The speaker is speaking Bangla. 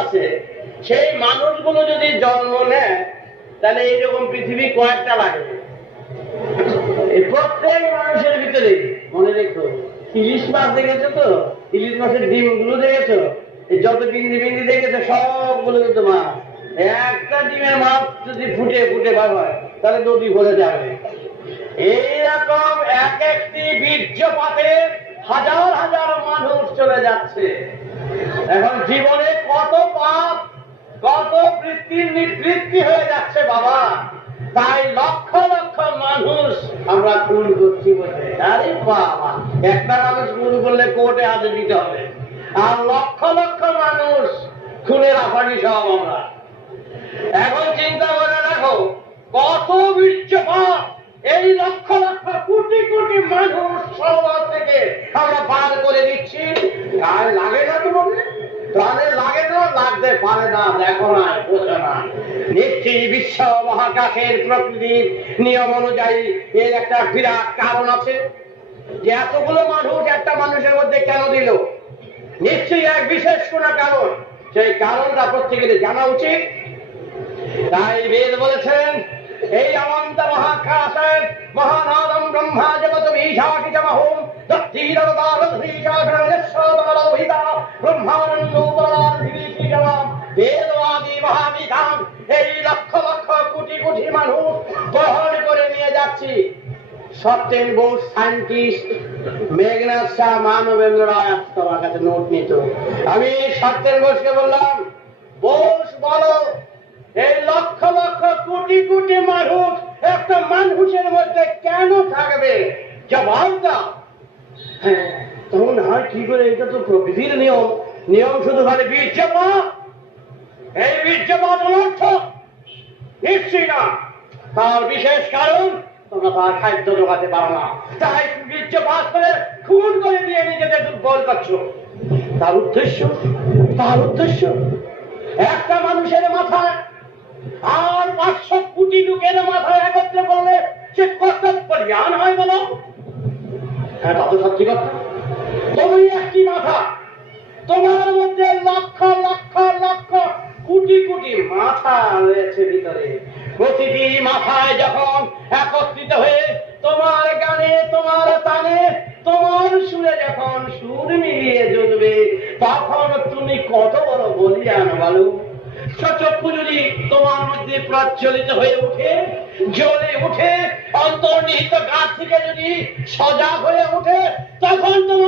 আছে, সেই মানুষগুলো যদি জন্ম নেয় তাহলে এইরকম পৃথিবী কয়েকটা লাগবে। এই প্রত্যেক মানুষের ভিতরে মনে রেখো, ইলিশ মাছ দেখেছো তো? ইলিশ মাছের ডিম গুলো দেখেছো? এই যত বিন্দি বিন্দি দেখেছো সবগুলো কিন্তু মাছ। একটা ডিমের মাছ যদি ফুটে ফুটে বার হয় তাহলে নদী ভরে যাবে। এইরকম এক একটি বীর্যপাতে হাজার হাজার মানুষ চলে যাচ্ছে। এখন জীবনে কত পাপ, কত বৃত্তির নিবৃত্তি হয়ে যাচ্ছে বাবা। তাই লক্ষ লক্ষ মানুষ আমরা খুন করছি বলে। আরে বাবা, একটা মানুষ খুন করলে কোর্টে হাজির দিতে হবে, আর লক্ষ লক্ষ মানুষ খুনের আসামি সব আমরা। এখন চিন্তা করে দেখো কত বীর্যপাত, এই লক্ষ লক্ষ কোটি কোটি মানুষ সমাজ থেকে আমরা পার করে দিচ্ছি। গায়ে লাগে না তো মনে, প্রাণে লাগে না, লাগতে পারে না, দেখো না, বোঝো না। নিশ্চয়ই বিশ্ব মহাকাশের প্রকৃতির নিয়ম অনুযায়ী এর একটা বিরাট কারণ আছে, যে এতগুলো মানুষ একটা মানুষের মধ্যে কেন দিল। নিশ্চয়ই এক বিশেষ কোন কারণ, সেই কারণটা প্রত্যেকের জানা উচিত। তাই বেদ বলেছেন, এই অনন্ত মহাকাশের মহানাদম ব্রহ্মা জগত বিশাখিত মহোম বেদবাদী মহাবিধান এই লক্ষ লক্ষ কোটি কোটি মানুষ বহন করে নিয়ে যাচ্ছি। সত্যেন বোস সায়েন্টিস্ট, মেঘনাথ শাহ, মানবেন্দ্র রায় তোমার কাছে নোট নিত। আমি সত্যেন বোসকে বললাম, বোস বলো, এই লক্ষ লক্ষ কোটি কোটি মানুষ একটা মানুষের মধ্যে কেন থাকবে, জবাব দাও। হ্যাঁ, তখন হয় কি করে, এটা তো প্রকৃতির নিয়ম, নিয়ম শুধু খালি বীর্যপাত। এই বীর্যপাত অনর্থক নিশ্চয়ই না, তার বিশেষ কারণ তোমরা তার খাদ্য জোগাতে পারো না, তাই বীর্যপাত করে খুন করে দিয়ে নিজেদের দুর্বল করছো। তার উদ্দেশ্য, তার উদ্দেশ্য একটা মানুষের মাথায় আর 500 কোটি লোকের মাথায় একত্রে করলে সে কত কল্যাণ হয় বলো? হ্যাঁ, তা তো সত্যি কথা। তুমি একটি মাথা, তোমার মধ্যে লক্ষ লক্ষ লক্ষ কোটি কোটি মাথা রয়েছে ভিতরে। প্রতিটি মাথায় যখন একত্রিত হয়ে তোমার গানে, তোমার তানে, তোমার সুরে যখন সুর মিলিয়ে জ্বলবে, তখন তুমি কত বড় বলিয়ান বলো। সচক্ষু যদি তোমার মধ্যে প্রজ্বলিত হয়ে উঠে, জ্বলে উঠে, অন্তর্নিহিত গাছ থেকে যদি সজাগ হয়ে উঠে, তখন তোমার